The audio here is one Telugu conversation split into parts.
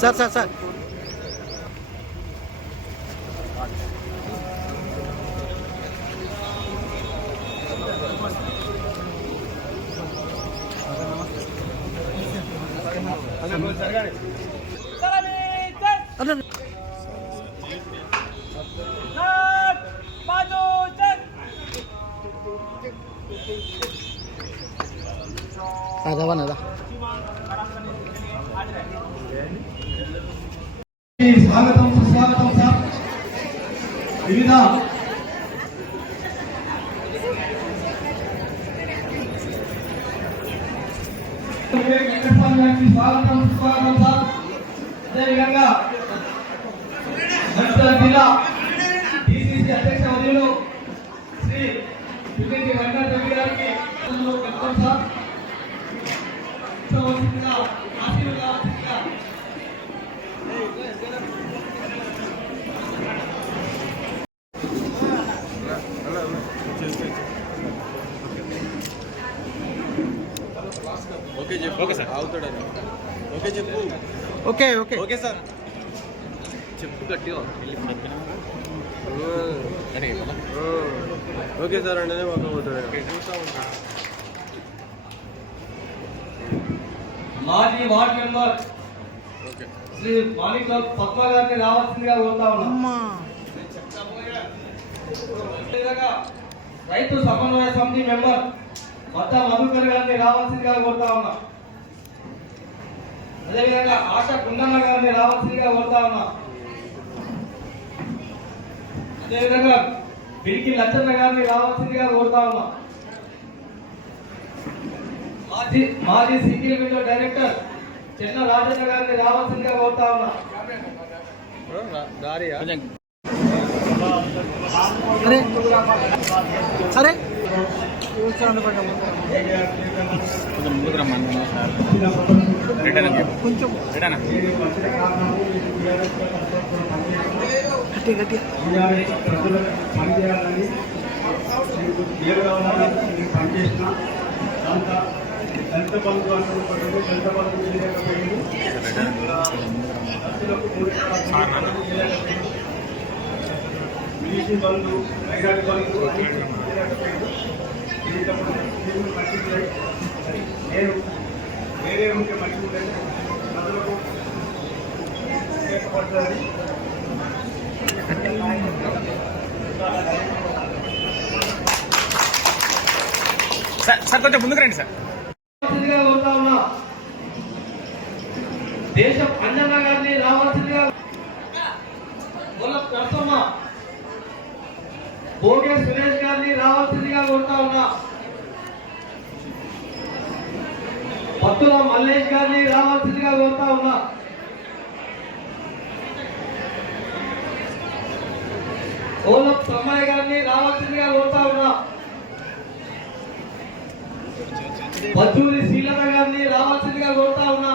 సార్ సార్ సార్ అన్న అదవా అదా స్వాగతం సుస్వాగతం సార్. వివిధ వెంకటస్వామి గారికి స్వాగతం సుస్వాగతం సార్ అదేవిధంగా మంచిర్యాల జిల్లా డిసిసి అధ్యక్ష వర్యులు శ్రీ పిల్లటి వెంకటరెడ్డి గారికి వెల్కమ్ సార్ ఉత్సవవలసిందిగా ఆశీర్వాదాల్సిందిగా ఓకే చెప్పు ఓకే సార్ అవుతాడని ఓకే చెప్పు ఓకే ఓకే. Okay sir. చెప్పు గట్టిగా. ఓకే సార్ అంటేనే అవుతాడు మాజీ వార్డ్ మెంబర్ శ్రీ మాణిక్ పద్మ గారిని రావాల్సిందిగా కోరుతా ఉన్నాం. రైతు సమన్వయ సమితి మెంబర్ మద్ద మధుకర్ గారిని రావాల్సిందిగా కోరుతా ఉన్నాం. అదేవిధంగా ఆశ కుందన్న గారిని రావాల్సిందిగా కోరుతా ఉన్నా. అదేవిధంగా బిడికి లచ్చన్న గారిని రావాల్సిందిగా కోరుతా ఉన్నా. మాజీ మాజీ single window director Chenna Rajanna గారిని రావాల్సిందిగా కోరుతా ఉన్నా. అరే అరే. కొంచెం ముందుకు రమ్మని రిటర్న్ కొంచెం గట్టి గట్టి పనిచేసిన దళిత బంధు అనుకుంటున్నాడు దళిత బంధు చేయలేకపోయింది బంధు బంధు చేయలేకపోయింది దీంట్లో మంచిది నేను వేరే ఉంటే ప్రజలకు సార్ సార్ కొంచెం ముందుకు రండి సార్. దేశం అంజన్న గారిని రావాల్సిందిగా గొల్ల నరసమ్మ భోగే సురేష్ గారిని రావాల్సిందిగా కోరుతా ఉన్నా. భక్తుల మల్లేష్ గారిని రావాల్సిందిగా కోరుతా ఉన్నా. ఓల సమ్మయ్య గారిని రావాల్సిందిగా కోరుతా ఉన్నా. పచ్చూరి శ్రీలత గారిని రావాల్సిందిగా కోరుతా ఉన్నా.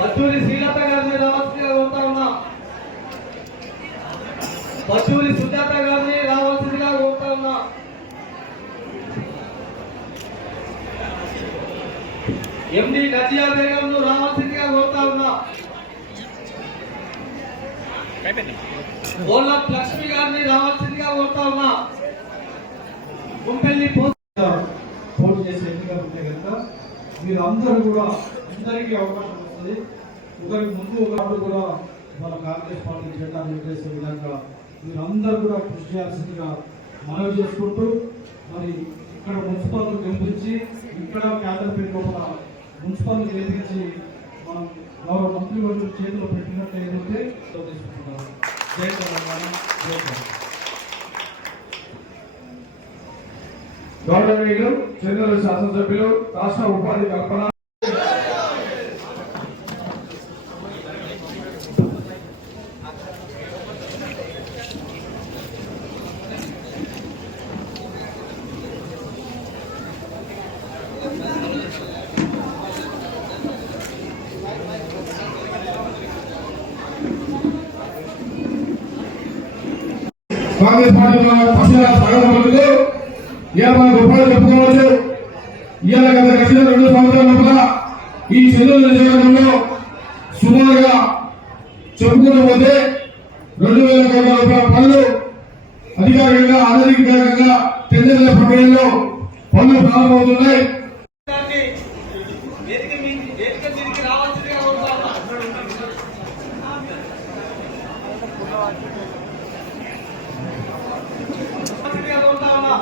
పచ్చూరి శ్రీలత గారిని రావాల్సిందిగా కోరుతా ఉన్నా. పచ్చూరి సుజాత గారిని రావాల్సిందిగా కోరుతా ఉన్నా ఎండి బేగం ను రావాల్సిందిగా కోరుతా ఉన్నా. అయిపోయింది లక్ష్మి గారిని రావాల్సిందిగా కోరుతా ఉన్నా. గుంపెల్లి పోటీ చేసే ఎన్నికలు ఉంటే కనుక మీరు అందరూ కూడా అందరికీ అవకాశం వస్తుంది. ఒకరికి ముందు ఒకరు కూడా మన కాంగ్రెస్ పార్టీ చేయడానికి ఉద్దేశం విధంగా మీరందరూ కూడా కృషి చేయాల్సిందిగా మనవి చేసుకుంటూ మరి ఇక్కడ మున్సిపల్ గెలిపించి ఇక్కడ కేంద్రపేట లోపల మున్సిపల్ గెలిపించి మనం గౌరవ మంత్రి మంత్రివర్గం చేతిలో పెట్టినట్టు ఏదైతే తీసుకుంటున్నాం. జై తెలంగాణ జై తెలంగాణ గౌరవనీయులు చెన్నూరు శాసనసభ్యులు రాష్ట్ర ఉపాధి కల్పన కాంగ్రెస్ పార్టీ పక్షాల స్వాగతం పలుకుతూ ఇవాళ మన గొప్పలు చెప్పుకోవచ్చు. ఇవాళ గత గడిచిన రెండు సంవత్సరాల లోపల ఈ చంద్రుల నియోజకవర్గంలో సుమారుగా చెప్పుకుంటూ పోతే రెండు వేల కోట్ల రూపాయల పనులు అధికారికంగా అనధికారికంగా టెండర్ల ప్రక్రియలో పనులు ప్రారంభమవుతున్నాయి. దాన్ని వేదిక మీది వేదిక మీదికి రావాల్సిందిగా కోరుతా ఉన్నా. రావాల్సిందిగా కోరుతా ఉన్నా.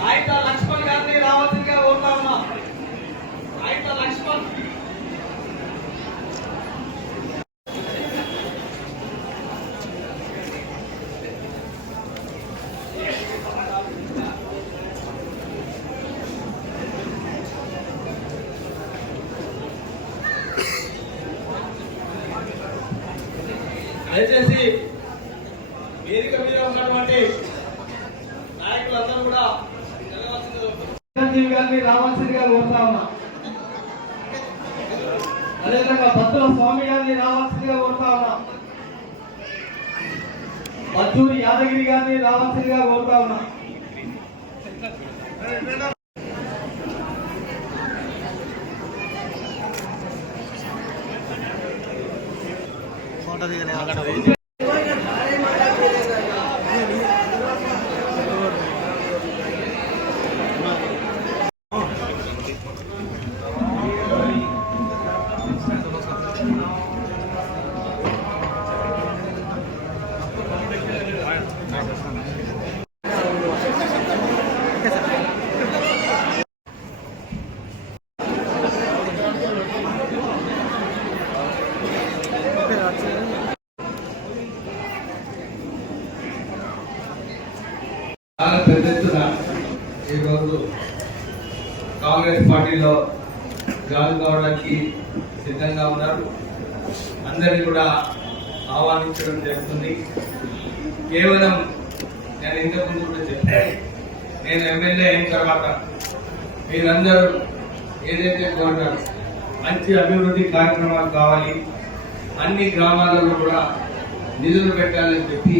నాయక లక్ష్మణ్ గారిని రావాల్సిందిగా కోరుతా ఉన్నా. నాయక లక్ష్మణ్. దయచేసి వేదిక మీద ఉన్నటువంటి నాయకులందరూ కూడా చిరంజీవి గారిని రావాల్సిందిగా కోరుతా ఉన్నా. అదేవిధంగా భద్రుల స్వామి గారిని రావాల్సిందిగా కోరుతా ఉన్నా. మద్దూరి యాదగిరి గారిని రావాల్సిందిగా కోరుతా ఉన్నా. ఫోటో దిగలే చాలా పెద్ద ఎత్తున ఈరోజు కాంగ్రెస్ పార్టీలో జాయిన్ కావడానికి సిద్ధంగా ఉన్నారు. అందరినీ కూడా ఆహ్వానించడం జరుగుతుంది. కేవలం నేను ఇంతకుముందు కూడా చెప్పాను. నేను ఎమ్మెల్యే అయిన తర్వాత మీరందరూ ఏదైతే కోరుతారు మంచి అభివృద్ధి కార్యక్రమాలు కావాలి. అన్ని గ్రామాలలో కూడా నిధులు పెట్టాలని చెప్పి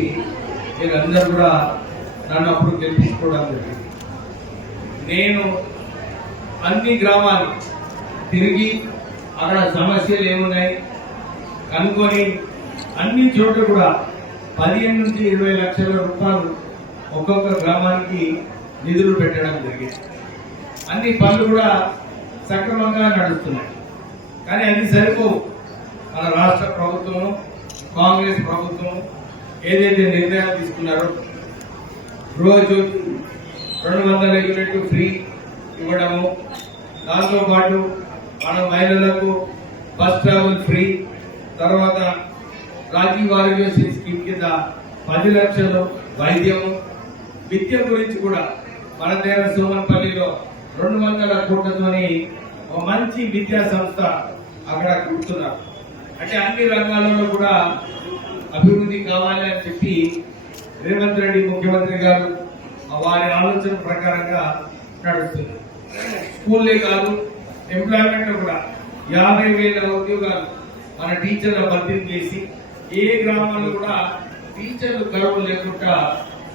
మీరందరూ కూడా నన్ను అప్పుడు గెలిపించుకోవడం జరిగింది. నేను అన్ని గ్రామాలు తిరిగి అక్కడ సమస్యలు ఏమున్నాయి కనుక్కొని అన్ని చోట్ల కూడా పదిహేను నుంచి ఇరవై లక్షల రూపాయలు ఒక్కొక్క గ్రామానికి నిధులు పెట్టడం జరిగింది. అన్ని పనులు కూడా సక్రమంగా నడుస్తున్నాయి. కానీ అది సరిపోవు. మన రాష్ట్ర ప్రభుత్వం కాంగ్రెస్ ప్రభుత్వం ఏదైతే నిర్ణయాలు తీసుకున్నారో రోజు రెండు వందల యూనిట్లు ఫ్రీ ఇవ్వడము దాంతో పాటు మన మహిళలకు బస్ ట్రావెల్ ఫ్రీ తర్వాత రాజీవ్ ఆరోగ్య స్కీమ్ కింద పది లక్షలు వైద్యము. విద్య గురించి కూడా మన దగ్గర సోమన్పల్లిలో రెండు వందల కోట్లతోని ఒక మంచి విద్యా సంస్థ అక్కడ కూర్చున్నారు. అంటే అన్ని రంగాలలో కూడా అభివృద్ధి కావాలి అని చెప్పి రేవంత్ రెడ్డి ముఖ్యమంత్రి గారు వారి ఆలోచన ప్రకారంగా నడుస్తుంది స్కూల్లే కాదు ఎంప్లాయ్మెంట్ కూడా యాభై వేల ఉద్యోగాలు మన టీచర్ల భర్తీ చేసి ఏ గ్రామాల్లో కూడా టీచర్లు గర్వం లేకుండా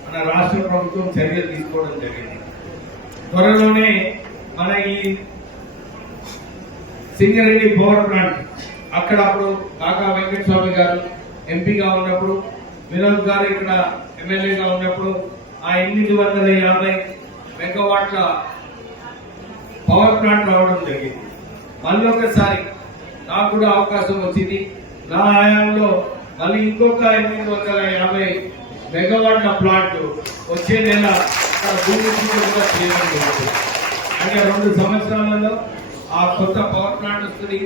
మన రాష్ట్ర ప్రభుత్వం చర్యలు తీసుకోవడం జరిగింది. త్వరలోనే మన ఈ సింగరెడ్డి పవర్ ప్లాంట్ అక్కడ అప్పుడు కాకా వెంకటస్వామి గారు ఎంపీగా ఉన్నప్పుడు వినోద్ గారు ఇక్కడ ఎమ్మెల్యేగా ఉన్నప్పుడు ఆ ఎనిమిది వందల యాభై మెగావాట్ల పవర్ ప్లాంట్ రావడం జరిగింది. మళ్ళీ ఒకసారి నాకు కూడా అవకాశం వచ్చింది. నా హయాంలో మళ్ళీ ఇంకొక ఎనిమిది వందల యాభై మెగావాట్ల ప్లాంట్ వచ్చే నెల భూమి కూడా చేయడం జరుగుతుంది అంటే రెండు సంవత్సరాలలో ఆ కొత్త పవర్ ప్లాంట్ వస్తుంది.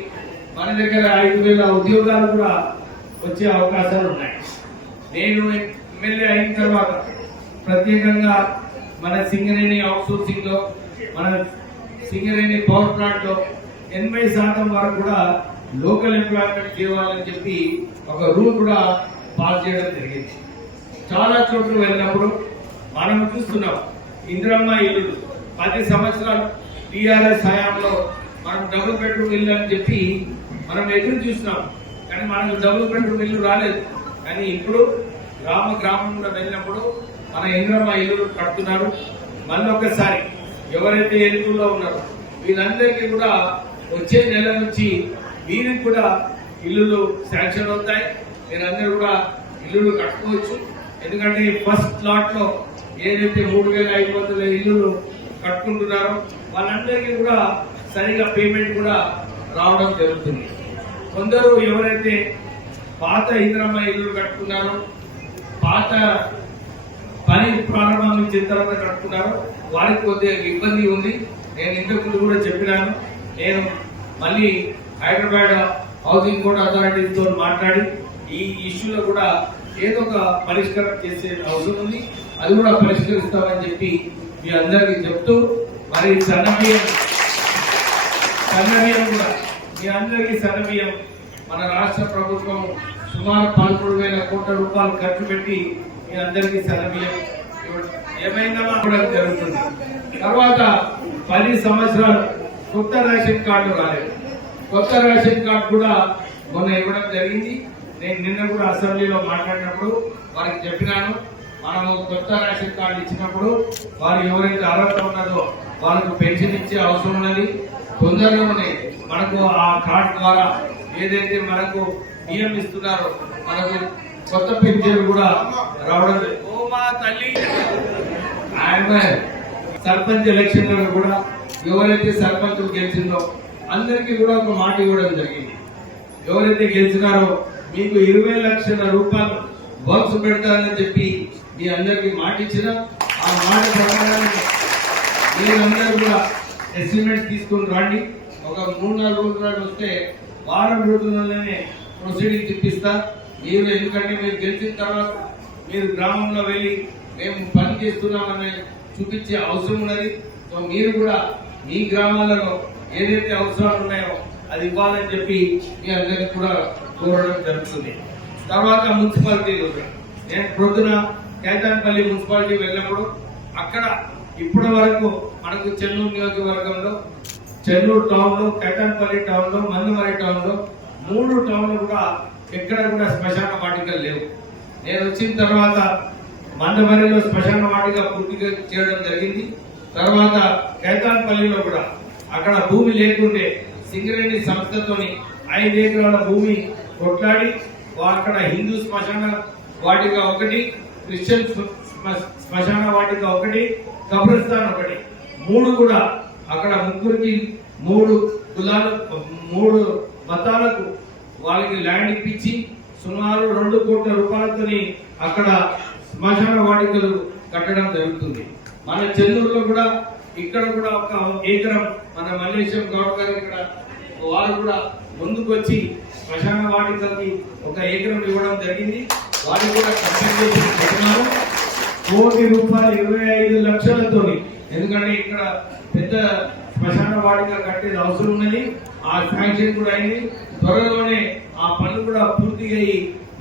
మన దగ్గర ఐదు వేల ఉద్యోగాలు కూడా వచ్చే అవకాశాలు ఉన్నాయి. నేను ఎమ్మెల్యే అయిన తర్వాత ప్రత్యేకంగా మన సింగరేణి అవుట్సోర్సింగ్ మన సింగరేణి పవర్ ప్లాంట్లో ఎనభై శాతం వరకు కూడా లోకల్ ఎంప్లాయ్మెంట్ చేయాలని చెప్పి ఒక రూల్ కూడా పాస్ చేయడం జరిగింది. చాలా చోట్ల వెళ్ళినప్పుడు మనం చూస్తున్నాం ఇంద్రమ్మ ఇల్లు పది సంవత్సరాలు టీఆర్ఎస్ హయాంలో మనం డబుల్ బెడ్రూమ్ ఇల్లు అని చెప్పి మనం ఎదురు చూస్తున్నాం. కానీ మనకు డబుల్ బెడ్రూమ్ ఇల్లు రాలేదు. కానీ ఇప్పుడు గ్రామ గ్రామం వెళ్ళినప్పుడు మన ఇంద్రమ్మ ఇల్లు కడుతున్నారు. మళ్ళీ ఒకసారి ఎవరైతే ఎలుగులో ఉన్నారో వీళ్ళందరికీ కూడా వచ్చే నెల నుంచి వీరికి కూడా ఇల్లులు శాంక్షన్ అవుతాయి. మీరందరూ కూడా ఇల్లులు కట్టుకోవచ్చు. ఎందుకంటే ఫస్ట్ ప్లాట్లో ఏదైతే మూడు వేల ఐదు వందల ఇల్లులు కట్టుకుంటున్నారో వాళ్ళందరికీ కూడా సరిగా పేమెంట్ కూడా రావడం జరుగుతుంది. కొందరు ఎవరైతే పాత ఇంద్రమ్మ ఇల్లు కట్టుకున్నారో పాత పని ప్రారంభించిన తర్వాత కట్టుకున్నారో. వారికి కొద్దిగా ఇబ్బంది ఉంది. నేను ఇంతకు కూడా చెప్పినాను. నేను మళ్ళీ హైదరాబాద్ హౌసింగ్ బోర్డ్ అథారిటీతో మాట్లాడి ఈ ఇష్యూలో కూడా ఏదో ఒక పరిష్కారం చేసే అవసరం ఉంది. అది కూడా పరిష్కరిస్తామని చెప్పి మీ అందరికీ చెప్తూ మరి సన్నబియ్యం సన్నబియ్యం కూడా మీ అందరికీ సన్నబియ్యం. మన రాష్ట్ర ప్రభుత్వం సుమారు పదమూడు వేల కోట్ల రూపాయలు ఖర్చు పెట్టి మీ అందరికీ సెలవు. ఏమైనా కూడా జరుగుతుంది. తర్వాత పది సంవత్సరాలు కొత్త రేషన్ కార్డు రాలేదు. కొత్త రేషన్ కార్డు కూడా మొన్న ఇవ్వడం జరిగింది. నేను నిన్న కూడా అసెంబ్లీలో మాట్లాడినప్పుడు వారికి చెప్పినాను. మనము కొత్త రేషన్ కార్డు ఇచ్చినప్పుడు వారు ఎవరైతే అర్హత ఉన్నదో వాళ్ళకు పెన్షన్ ఇచ్చే అవసరం ఉన్నది. తొందరలోనే మనకు ఆ కార్డు ద్వారా ఏదైతే మనకు నియమిస్తున్నారో మనకు కొత్త పెన్షన్ కూడా రావడం ఆమె సర్పంచ్ ఎలక్షన్ కూడా ఎవరైతే సర్పంచ్ గెలిచిందో అందరికీ కూడా ఒక మాట ఇవ్వడం జరిగింది. ఎవరైతే గెలిచినారో మీకు ఇరవై లక్షల రూపాయలు బాక్స్ పెడతారని చెప్పి మీ అందరికి మాట ఇచ్చిన ఆ మాట ప్రకారం మీరందరూ కూడా ఎస్టిమేట్ తీసుకుని రండి. ఒక మూడు నాలుగు రోజులు వస్తే వారం రోజుల్లోనే ప్రొసీడింగ్ తిప్పిస్తా మీరు ఎందుకంటే మీరు గెలిచిన తర్వాత మీరు గ్రామంలో వెళ్ళి మేము పని చేస్తున్నామని చూపించే అవసరం ఉన్నది. సో మీరు కూడా మీ గ్రామాలలో ఏదైతే అవసరాలు ఉన్నాయో అది ఇవ్వాలని చెప్పి మీ అందరికి కూడా కోరడం జరుగుతుంది. తర్వాత మున్సిపాలిటీ నేను ప్రొద్దున కేతాన్పల్లి మున్సిపాలిటీ వెళ్ళినప్పుడు అక్కడ ఇప్పటి వరకు మనకు చెన్నూరు నియోజకవర్గంలో చెన్నూరు టౌన్లో కేతాన్పల్లి టౌన్ టౌన్లో మూడు టౌన్లు కూడా ఎక్కడ కూడా శ్మశాన వాటికలు లేవు. నేను వచ్చిన తర్వాత మందమరిలో శ్మశాన వాటిక పూర్తిగా చేయడం జరిగింది. తర్వాత కేతాన్పల్లిలో కూడా అక్కడ భూమి లేకుంటే సింగరేణి సంస్థతోని ఐదు ఎకరాల భూమి కొట్లాడి అక్కడ హిందూ శ్మశాన వాటిక ఒకటి క్రిస్టియన్ శ్మశాన వాటిక ఒకటి కబ్రస్థాన్ ఒకటి. మూడు కూడా అక్కడ ముగ్గురికి మూడు కులాలు మూడు మతాలకు వాళ్ళకి ల్యాండ్ ఇప్పించి సుమారు రెండు కోట్ల రూపాయలతోని అక్కడ శ్మశాన వాటికలు కట్టడం జరుగుతుంది. మన చెన్నూరులో కూడా ఇక్కడ కూడా ఒక ఏకరం మన మల్లేశం గౌడ్ గారు ఇక్కడ వారు కూడా ముందుకు వచ్చి శ్మశాన వాటికలకి ఒక ఏకరం ఇవ్వడం జరిగింది. వారికి కూడా కంపెన్సేషన్ కోటి రూపాయలు ఇరవై ఐదు లక్షలతో ఎందుకంటే ఇక్కడ పెద్ద శ్మశాన వాటిక కట్టేది అవసరం ఉన్నది. ఆ శాంక్షన్ కూడా అయింది. త్వరలోనే ఆ పనులు కూడా పూర్తిగా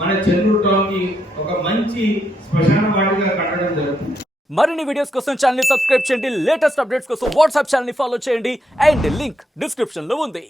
మన చెన్నూరు టౌన్కి ఒక మంచి శ్మశాన వాటిగా కట్టడం జరుగుతుంది. మరిన్ని వీడియోస్ కోసం ఛానల్ సబ్స్క్రైబ్ చేయండి. లేటెస్ట్ అప్డేట్స్ కోసం వాట్సాప్ ఛానల్ ఫాలో చేయండి. అండ్ లింక్ డిస్క్రిప్షన్లో ఉంది.